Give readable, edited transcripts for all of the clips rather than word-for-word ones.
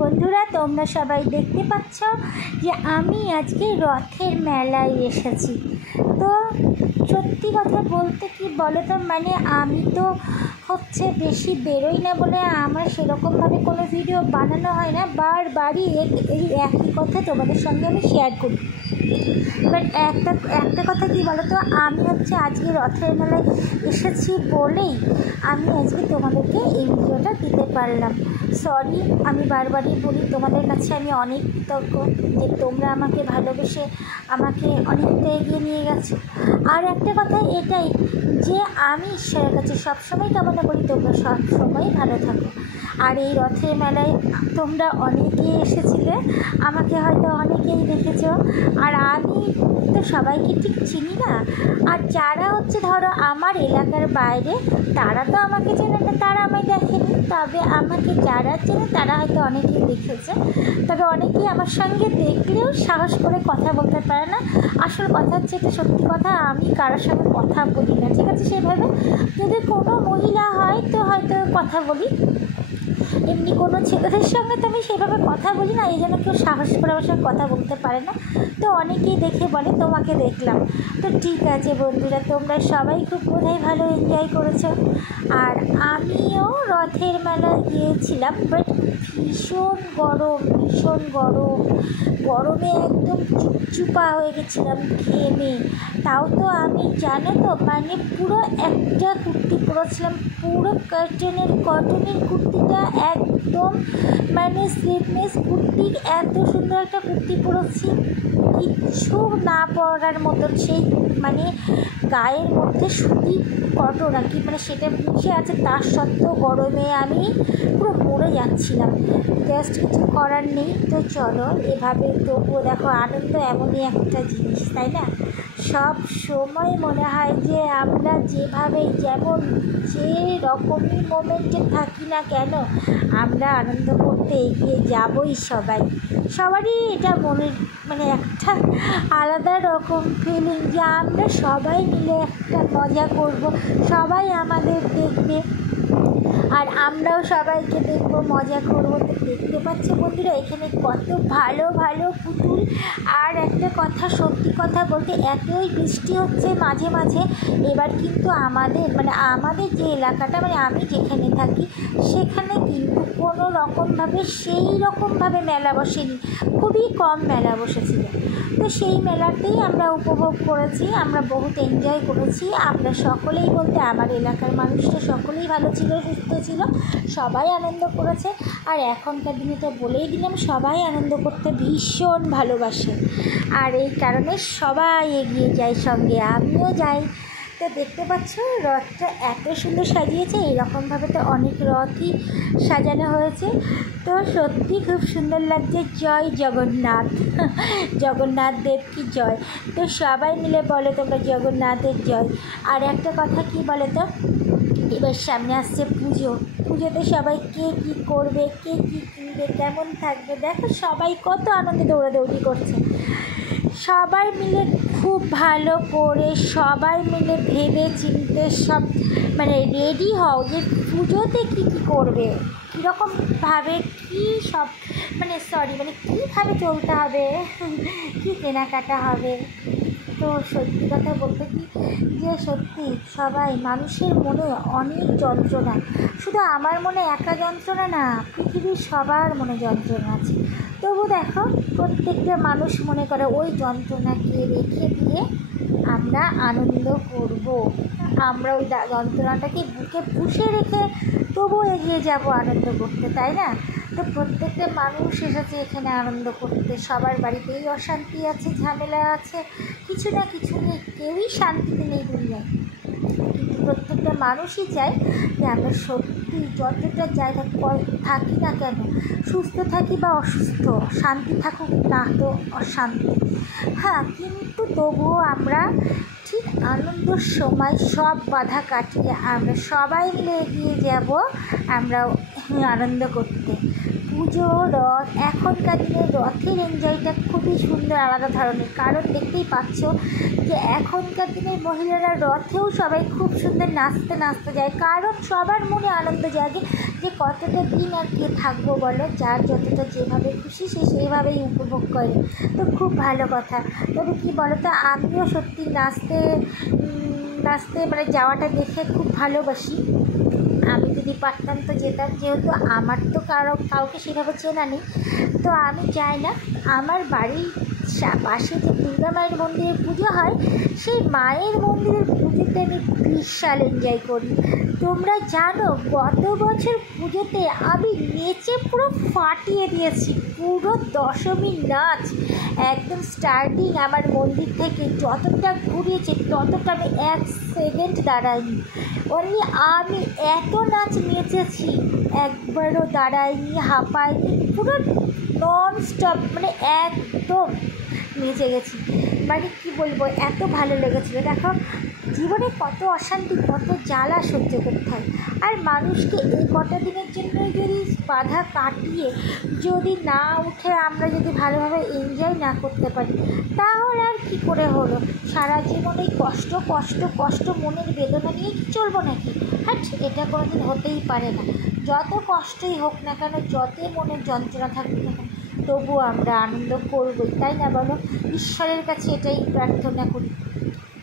বন্ধুরা তোমরা সবাই দেখতে পাচ্ছ যে আমি আজকে রথের মেলায় এসেছি। তো সত্যি কথা বলতে কি বলো তো, মানে আমি তো বেশি বেরোই না বলে আমার সেরকমভাবে কোনো ভিডিও বানানো হয় না, বারবারই এই একই কথা তোমাদের সঙ্গে আমি শেয়ার করি। বাট একটা কথা কী বলো তো, আমি হচ্ছে আজকে রথের মেলায় এসেছি বলেই আমি আজকে তোমাদেরকে এই ভিডিওটা দিতে পারলাম। সরি, আমি বারবারই বলি, তোমাদের কাছে আমি অনেক কৃতজ্ঞ যে তোমরা আমাকে ভালোবেসে আমাকে অনেকটা এগিয়ে নিয়ে গেছো। আর একটা কথা এটাই যে আমি ঈশ্বরের কাছে সবসময় কামনা করি তোমরা সবসময় ভালো থাকো। আর এই রথের মেলায় তোমরা অনেকেই এসেছিলে, আমাকে হয়তো অনেকেই দেখেছো, আর আমি তো সবাইকে ঠিক চিনি না। আর যারা হচ্ছে ধরো আমার এলাকার বাইরে, তারা তো আমাকে চেনে না, তারা আমায় দেখেনি। তবে আমাকে যারা চেনে তারা হয়তো অনেকেই দেখেছে, তবে অনেকেই আমার সঙ্গে দেখলেও সাহস করে কথা বলতে পারে না। আসল কথা হচ্ছে, এটা সত্যি কথা, আমি কারোর সঙ্গে কথা বলি না, ঠিক আছে? সেভাবে যদি কোনো মহিলা হয় তো হয়তো কথা বলি, এমনি কোনো ছেলেদের সঙ্গে তো আমি সেভাবে কথা বলি না, এই জন্য কেউ সাহস করে আমার সঙ্গে কথা বলতে পারে না। তো অনেকেই দেখে বলে তোমাকে দেখলাম। তো ঠিক আছে বন্ধুরা, তোমরা সবাই খুব বোধহয় ভালো এনজয় করেছো। আর আমিও রথের মেলায় গিয়েছিলাম, বাট ভীষণ গরম, গরমে একদম চুপচুপা হয়ে গেছিলাম ঘেমে। তাও তো আমি জানো তো, মানে পুরো একটা কুর্তি পরেছিলাম, পুরো কটনের কুর্তিটা একদম, মানে স্লিভলেস কুর্তি, এত সুন্দর একটা কুর্তি পরেছি, কিচ্ছু না পরার মতন। সেই মানে গায়ের মধ্যে সুতির কটন আর কি, মানে সেটা মুছে আছে, তার সত্ত্বেও গরমে আমি পুরো মরে যাচ্ছিলাম। জাস্ট কিছু করার নেই। তো চলো, এভাবে তবুও দেখো, আনন্দ এমনই একটা জিনিস, তাই না? সব সময় মনে হয় যে আমরা যেভাবে যেমন যে রকমই মোমেন্টে থাকি না কেন, আমরা আনন্দ করতে এগিয়ে যাবই সবারই এটা মনের মানে একটা আলাদা রকম ফিলিং যে আমরা সবাই মিলে একটা মজা করব, সবাই আমাদের দেখবে আর আমরাও সবাইকে দেখব, মজা করব। তো দেখতে পাচ্ছি বন্ধুরা, এখানে কত ভালো ভালো পুতুল। আর একটা কথা, সত্যি কথা বলতে, এতই বৃষ্টি হচ্ছে মাঝে মাঝে, এবার কিন্তু আমাদের যে এলাকাটা, মানে আমি যেখানে থাকি সেখানে কিন্তু কোনো রকমভাবে সেই রকমভাবে মেলা বসেনি, খুবই কম মেলা বসেছিল। তো সেই মেলাতেই আমরা উপভোগ করেছি, আমরা বহুত এনজয় করেছি। আমরা সকলেই বলতে আমার এলাকার মানুষরা সকলেই ভালো ছিল, সুস্থ ছিল, সবাই আনন্দ করেছে। আর এখনকার দিনে তো বলেই দিলাম, সবাই আনন্দ করতে ভীষণ ভালোবাসে, আর এই কারণে সবাই এগিয়ে যায়, সঙ্গে আমিও যাই। তো দেখতে পাচ্ছ রথটা এত সুন্দর সাজিয়েছে, এইরকমভাবে তো অনেক রথই সাজানো হয়েছে। তো সত্যি খুব সুন্দর লাগছে। জয় জগন্নাথ, জগন্নাথ দেব কি জয়। তো সবাই মিলে বলো তোমরা জগন্নাথের জয়। আর একটা কথা কি বলো তো, এবার সামনে আসছে পুজোতে সবাই কে কী করবে, কে কী কিনবে, কেমন থাকবে, দেখো সবাই কত আনন্দে দৌড়াদৌড়ি করছে। সবাই মিলে খুব ভালো করে সবাই মিলে ভেবে চিনতে সব মানে রেডি হও যে পুজোতে কী কী করবে, কীরকমভাবে কী সব মানে কীভাবে চলতে হবে, কী কেনাকাটা হবে। তো সত্যি কথা বলতে কি যে সত্যি সবাই মানুষের মনে অনেক যন্ত্রণা, শুধু আমার মনে একা যন্ত্রণা না, পৃথিবীর সবার মনে যন্ত্রণা আছে। তবু দেখো প্রত্যেকটা মানুষ মনে করে ওই যন্ত্রণাকে রেখে দিয়ে আমরা আনন্দ করব, আমরা ওই যন্ত্রণাটাকে বুকে পুষে রেখে তবু এগিয়ে যাব আনন্দ করতে, তাই না? তো প্রত্যেকটা মানুষ এসেছে এখানে আনন্দ করতে, সবার বাড়িতেই অশান্তি আছে, ঝামেলা আছে, কিছু না কিছু নিয়ে কেউই শান্তিতে নেই দুনিয়ায়। কিন্তু প্রত্যেকটা মানুষই চায় যে আমরা সত্যি যতটা জায়গা থাকি না কেন, সুস্থ থাকি বা অসুস্থ, শান্তি থাকুক না তো অশান্তি, হ্যাঁ, কিন্তু তবুও আমরা ঠিক আনন্দর সময় সব বাধা কাটিয়ে আমরা সবাই মিলে এগিয়ে যাব আমরা আনন্দ করতে। পুজো, রথ, এখনকার দিনে রথের এনজয়টা খুবই সুন্দর, আলাদা ধরনের। কারণ দেখতেই পাচ্ছ যে এখনকার দিনের মহিলারা রথেও সবাই খুব সুন্দর নাচতে নাচতে যায়, কারণ সবার মনে আনন্দ জাগে যে কতটা দিন আর কে থাকবো বলো, যার যতটা যেভাবে খুশি সে সেইভাবেই উপভোগ করে। তো খুব ভালো কথা। তবে কী বলো তো, আমিও সত্যি নাচতে মানে যাওয়াটা দেখে খুব ভালোবাসি। আমি যদি পারতাম তো যেতাম, যেহেতু আমার তো কাউকে সেভাবে চেনা নেই, তো আমি চাই না আমার বাড়ির পাশে যে দুর্গা মায়ের মন্দিরে পুজো হয়, সেই মায়ের মন্দিরের পুজোতে আমি বিশাল এনজয় করি। তোমরা জানো গত বছর পুজোতে আমি নেচে পুরো ফাটিয়ে দিয়েছি। পুরো দশমী নাচ একদম স্টার্টিং আমার মন্দির থেকে যতটা ঘুরিয়েছে ততটা আমি 1 সেকেন্ড দাঁড়াইনি। অনলি আমি এত নাচ নেচেছি, একবারও দাঁড়াইনি, হাঁপাইনি, পুরো নন স্টপ, মানে একদম নেচে গেছি। মানে কী বলবো, এত ভালো লেগেছিলো। দেখো জীবনে কত অশান্তি, কত জ্বালা সহ্য করতে হয়, আর মানুষকে এই কটা দিনের জন্য যদি বাধা কাটিয়ে যদি না উঠে আমরা যদি ভালোভাবে এনজয় না করতে পারি, তাহলে আর কী করে হলো? সারা জীবন এই কষ্ট কষ্ট কষ্ট মনের বেদনা নিয়ে কি চলবো নাকি? হ্যাঁ, এটা কোনোদিন হতেই পারে না। যত কষ্টই হোক না কেন, যতই মনের যন্ত্রণা থাকুক না কেন, তবুও আমরা আনন্দ করবই, তাই না বলো? ঈশ্বরের কাছে এটাই প্রার্থনা করি,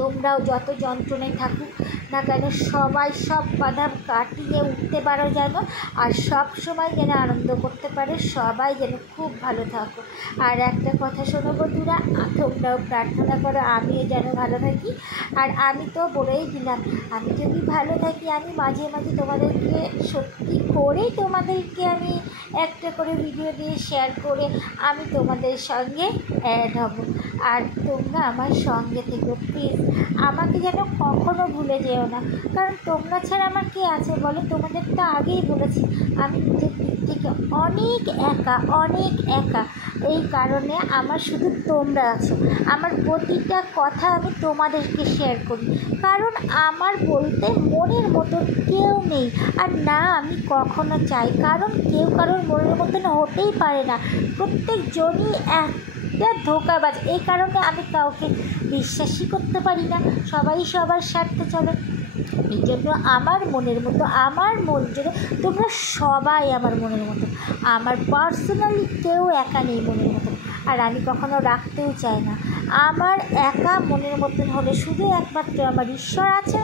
তোমরাও যত যন্ত্রণায় থাকুক না কেন সবাই সব বাধা কাটিয়ে উঠতে পারো যেন, আর সব সময় যেন আনন্দ করতে পারে, সবাই যেন খুব ভালো থাকো। আর একটা কথা শোনো বন্ধুরা, তোমরাও প্রার্থনা করো আমিও যেন ভালো থাকি। আর আমি তো বলেই দিলাম, আমি যদি ভালো থাকি আমি মাঝে মাঝে তোমাদেরকে সত্যি করেই তোমাদেরকে আমি একটা করে ভিডিও দিয়ে শেয়ার করে আমি তোমাদের সঙ্গে অ্যাড হব। আর তোমরা আমার সঙ্গে থেকো প্লিজ, আমাকে যেন কখনো ভুলে যেও না, কারণ তোমরা ছাড়া আমার কে আছে বলো? তোমাদের তো আগেই বলেছি আমি নিজের দিক থেকে অনেক একা। এই কারণে আমার শুধু তোমরা আছো। আমার প্রতিটা কথা আমি তোমাদেরকে শেয়ার করি, কারণ আমার বলতে মনের মতো কেউ নেই, আর না আমি কখনো চাই, কারণ কেউ কারোর মনের মতন হতেই পারে না। প্রত্যেকজনই একটা ধোঁকাবাজ, এই কারণে আমি কাউকে বিশ্বাসই করতে পারি না। সবাই সবার স্বার্থে চলে, এই জন্য আমার মনের মতো, আমার মন জন্য তোমরা সবাই আমার মনের মতো। আমার পার্সোনালি কেউ একা নেই মনের মতন, আর আমি কখনো রাখতেও চাই না। আমার একা মনের মতন হলে শুধু একমাত্র আমার ঈশ্বর আছে,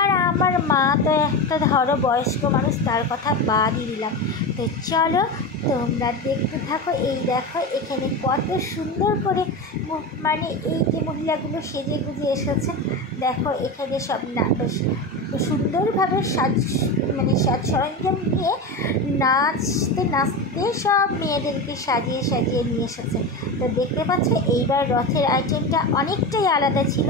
আর আমার মা তো একটা ধরো বয়স্ক মানুষ, তার কথা বাদই দিলাম। তো চলো তোমরা দেখতে থাকো। এই দেখো এখানে কত সুন্দর করে মানে এই যে মহিলাগুলো সেজে গুজে এসেছে, দেখো এখানে সব সুন্দরভাবে সাজ সরঞ্জাম নিয়ে নাচতে সব মেয়েদেরকে সাজিয়ে নিয়ে এসেছে। তো দেখতে পাচ্ছ এইবার রথের আইটেমটা অনেকটাই আলাদা ছিল।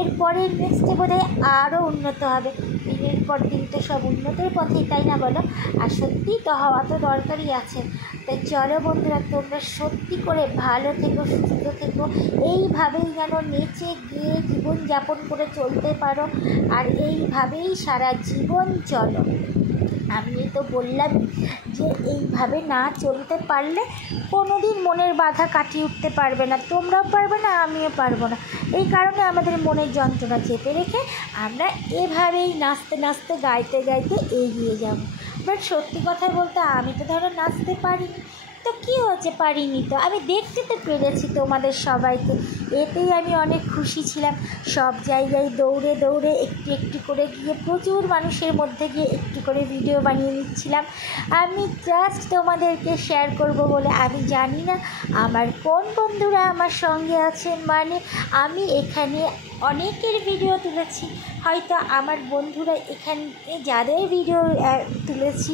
এরপরের নেক্সটে বোধহয় আরও উন্নত হবে। দিনের পর দিন তো সব উন্নতির পথেই, তাই না বলো? আর সত্যিই তো হওয়া তো দরকারই আছে। তাই চলো বন্ধুরা, তোমরা সত্যি করে ভালো থেকো, সুস্থ থেকো, এইভাবেই যেন নেচে গিয়ে জীবনযাপন করে চলতে পারো, আর এইভাবেই সারা জীবন চলো। আমি তো বললাম যে এইভাবে না চলতে পারলে কোনো দিন মনের বাধা কাটিয়ে উঠতে পারবে না, তোমরাও পারবে না, আমিও পারবো না। এই কারণে আমাদের মনের যন্ত্রণা চেপে রেখে আমরা এভাবেই নাচতে গাইতে এগিয়ে যাব। বাট সত্যি কথা বলতে আমি তো ধরো নাচতে পারিনি, তো কী হচ্ছে, পারিনি তো, আমি দেখতে তো পেরেছি তোমাদের সবাইকে, এতেই আমি অনেক খুশি ছিলাম। সব জায়গায় দৌড়ে একটু করে গিয়ে প্রচুর মানুষের মধ্যে গিয়ে একটু করে ভিডিও বানিয়ে নিচ্ছিলাম। আমি জাস্ট তোমাদেরকে শেয়ার করব বলে, আমি জানি না আমার কোন বন্ধুরা আমার সঙ্গে আছেন। মানে আমি এখানে অনেকের ভিডিও তুলেছি, হয়তো আমার বন্ধুরা এখানে যাদের ভিডিও তুলেছি,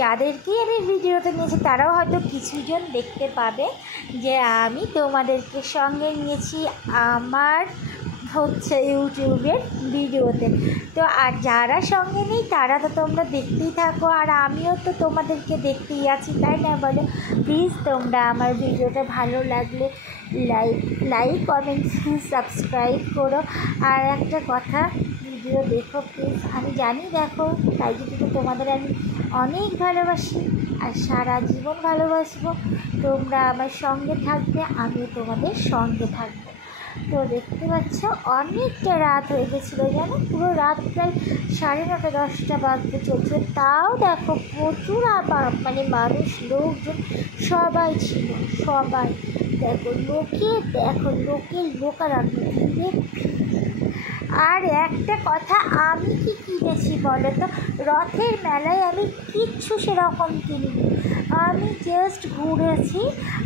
যাদেরকেই আমি ভিডিওতে নিয়েছি, তারাও হয়তো কিছুজন দেখতে পাবে যে আমি তোমাদেরকে সঙ্গে নিয়েছি আমার ইউটিউবের ভিডিওতে। তো আর যারা সঙ্গে নেই তারা তো তোমরা দেখতেই থাকো, আর আমিও তো তোমাদেরকে দেখতেই আছি, তাই না বলো? প্লিজ তোমরা আমার ভিডিওটা ভালো লাগলে লাইক কমেন্ট সাবস্ক্রাইব করো। আর একটা কথা, ভিডিও দেখো প্লিজ, আমি জানি দেখো, তাই যদি তো তোমাদের আমি অনেক ভালোবাসি আর সারা জীবন ভালোবাসবো। তোমরা আমার সঙ্গে থাকবে, আমিও তোমাদের সঙ্গে থাকবো। তো দেখতে পাচ্ছ অনেকটা রাত হয়ে গেছিলো জানো, পুরো রাত প্রায় 9:30 10টা বাজতে চলছে। তাও দেখো প্রচুর মানে মানুষ, লোকজন সবাই ছিল, সবাই দেখো লোকের লোকারণ্য, আর একটা কথা, আমি কি কিনেছি বলো তো? রথের মেলায় আমি কিচ্ছু সেরকম কিনিনি। আমি জাস্ট ঘুরেছি,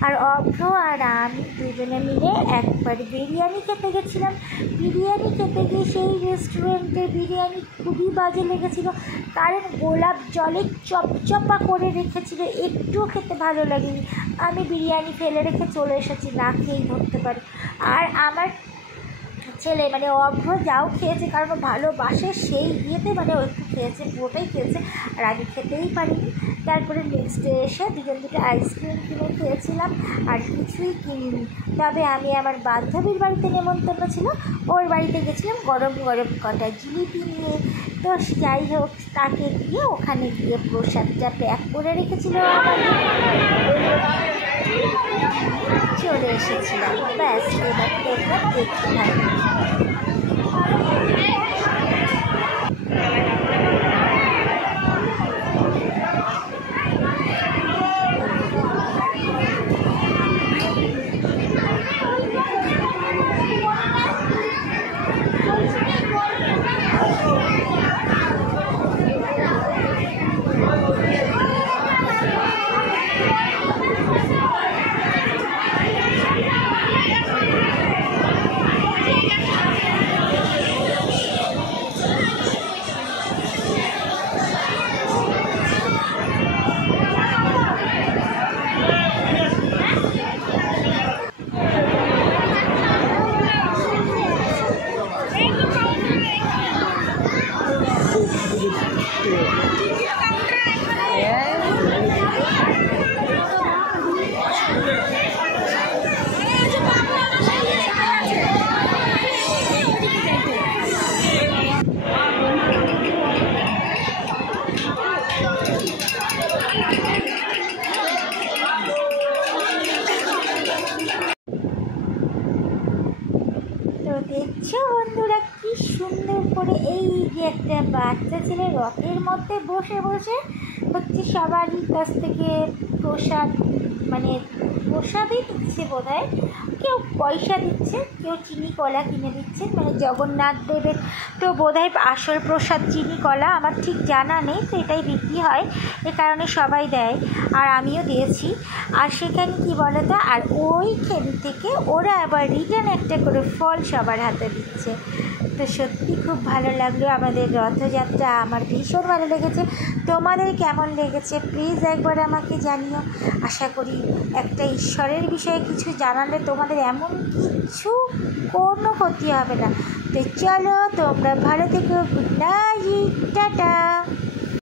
আর অভ্র আর আমি দুজনে মিলে একবার বিরিয়ানি খেতে গেছিলাম। বিরিয়ানি খেতে গিয়ে সেই রেস্টুরেন্টের বিরিয়ানি খুবই বাজে লেগেছিল, কারণ গোলাপ জলে চপচপা করে রেখেছিল, একটুও খেতে ভালো লাগেনি। আমি বিরিয়ানি ফেলে রেখে চলে এসেছি, না খেয়েই ধরতে পারি। আর আমার ছেলে মানে অভ্র যাও খেয়েছে, কারণ ভালোবাসে, সেই ইয়েতে মানে ও একটু খেয়েছে, পুরোটাই খেয়েছে, আর আমি খেতেই পারিনি। তারপরে নেক্সট ডে এসে দুটো আইসক্রিম কিনে খেয়েছিলাম, আর কিছুই কিনিনি। তবে আমি আমার বান্ধবীর বাড়িতে নেমন্তন্ন ছিল, ওর বাড়িতে গেছিলাম গরম গরম কটা জিলিপি নিয়ে। তো যাই হোক, তাকে গিয়ে ওখানে গিয়ে প্রসাদটা প্যাক করে রেখেছিল আমাদের, চলে এসেছিলাম। ব্যাস, এবার তোমরা দেখতে থাকো। তো দেখছো বন্ধুরা, কি সুন্দর করে এই যে একটা বাচ্চা ছেলে রথের মধ্যে বসে বসে হচ্ছে সবারই কাছ থেকে প্রসাদ, মানে প্রসাদই দিচ্ছে বোধহয়, কেউ পয়সা দিচ্ছে, কেউ চিনি কলা কিনে দিচ্ছে। মানে জগন্নাথ দেবের তো বোধহয় আসল প্রসাদ চিনি কলা, আমার ঠিক জানা নেই, তো এটাই বিক্রি হয়, এ কারণে সবাই দেয়, আর আমিও দিয়েছি। আর সেখানে কী বলো তো, আর ওইখান থেকে ওরা আবার রিটার্ন একটা করে ফল সবার হাতে দিচ্ছে। তো সত্যি খুব ভালো লাগলো আমাদের রথযাত্রা, আমার ভীষণ ভালো লেগেছে। তোমাদের কেমন লেগেছে প্লিজ একবার আমাকে জানিও। আশা করি একটা ঈশ্বরের বিষয়ে কিছু জানালে তোমাদের এমন কিছু কোনো ক্ষতি হবে না। তো চলো, তোমরা ভালো থেকো, গুড নাইট, টাটা।